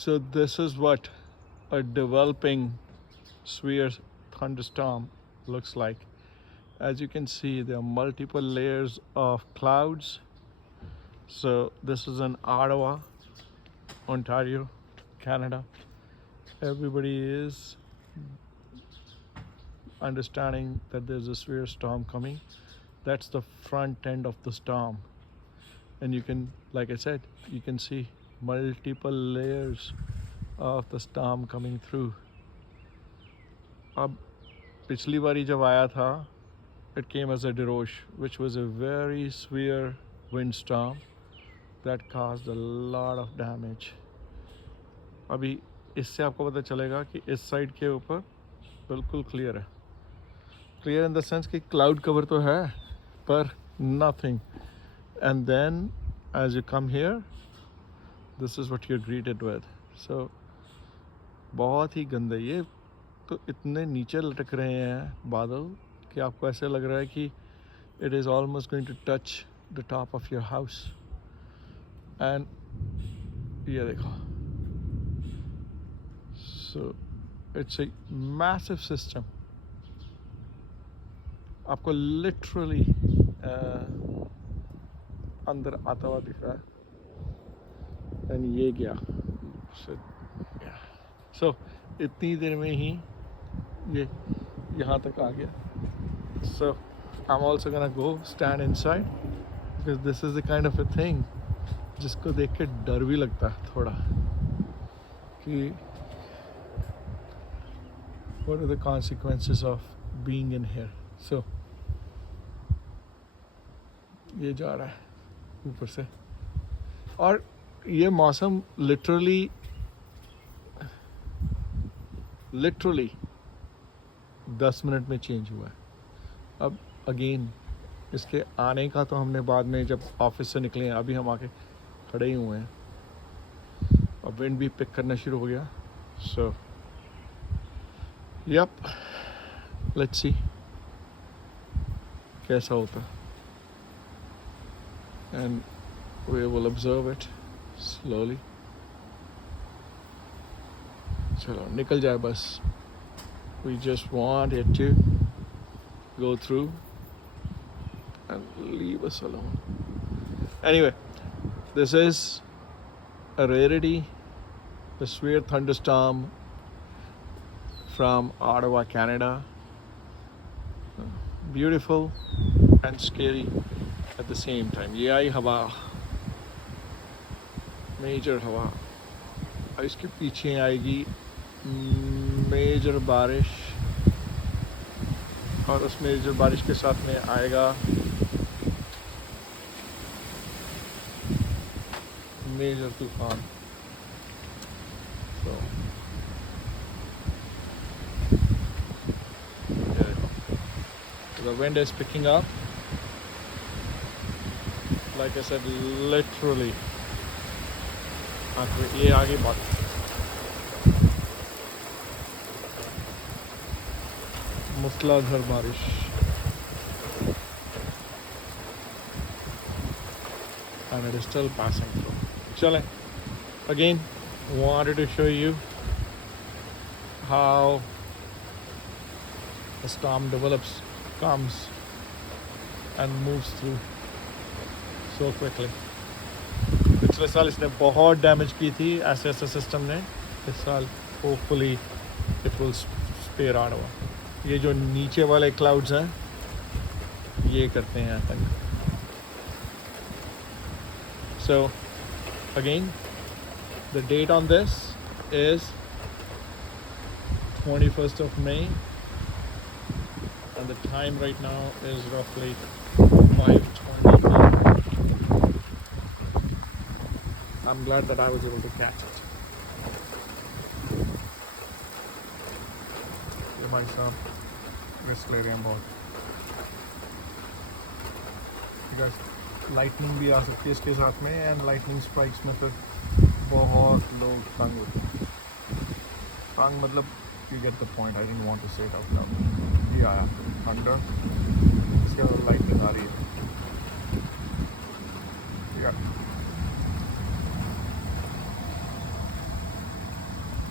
So this is what a developing severe thunderstorm looks like. As you can see, there are multiple layers of clouds. So this is in Ottawa, Ontario, Canada. Everybody is understanding that there's a severe storm coming. That's the front end of the storm. And you can, like I said, you can see multiple layers of the storm coming through. अब पिछली बारी जब आया था, it came as a deroche, which was a very severe windstorm that caused a lot of damage. अभी इससे आपको पता चलेगा कि इस साइड के ऊपर बिल्कुल क्लियर है. क्लियर इन द सेंस कि क्लाउड कवर तो है पर nothing. And then as you come here, this is what you're greeted with. So बहुत ही गंदा. ये तो इतने नीचे लटक रहे हैं बादल कि आपको ऐसे लग रहा है कि it is almost going to touch the top of your house. And ये देखो. So it's a massive system. आपको literally अंदर आता हुआ दिख रहा है. And ये गया. So, yeah. So इतनी देर में ही ये यहाँ तक आ गया. So I'm also gonna go stand inside because this is the kind of a thing जिसको देख के डर भी लगता है थोड़ा कि what are the consequences of being in here. So ये जा रहा है ऊपर से और ये मौसम लिटरली 10 मिनट में चेंज हुआ है. अब अगेन इसके आने का तो हमने बाद में जब ऑफिस से निकले हैं, अभी हम आके खड़े ही हुए हैं. अब विंड भी पिक करना शुरू हो गया. सो यप, लेट्स सी कैसा होता है. And we will observe it slowly. चलो निकल जाए बस. We just want it to go through and leave us alone. Anyway, this is a rarity, a severe thunderstorm from Ottawa, Canada. Beautiful and scary at the same time. ये आई हवा, मेजर हवा. और इसके पीछे आएगी मेजर बारिश और उस मेजर बारिश के साथ में आएगा मेजर तूफान. So the wind is picking up. Like I said, literally ये आगे बात. मूसलाधार बारिश. And it is still passing through. चलें. Again, wanted to show you how the storm develops, comes and moves through so quickly. पिछले साल इसने बहुत डैमेज की थी ऐसे सिस्टम ने. इस साल hopefully it will spare Ottawa. ये जो नीचे वाले क्लाउड्स हैं ये करते हैं आतंक. So again, the date on this is 21st of May and the time right now is roughly 5:20. I'm glad that I was able to catch it. ये भाई साहब रिस्क ले रहे हैं बहुत. लाइटनिंग भी आ सकती है इसके साथ में एंड लाइटनिंग स्ट्राइक्स में फिर बहुत लोग तंग होते हैं. तंग मतलब you get the point. I didn't want to say it out loud. ये आया थंडर, इसके बाद लाइटनिंग आ रही है.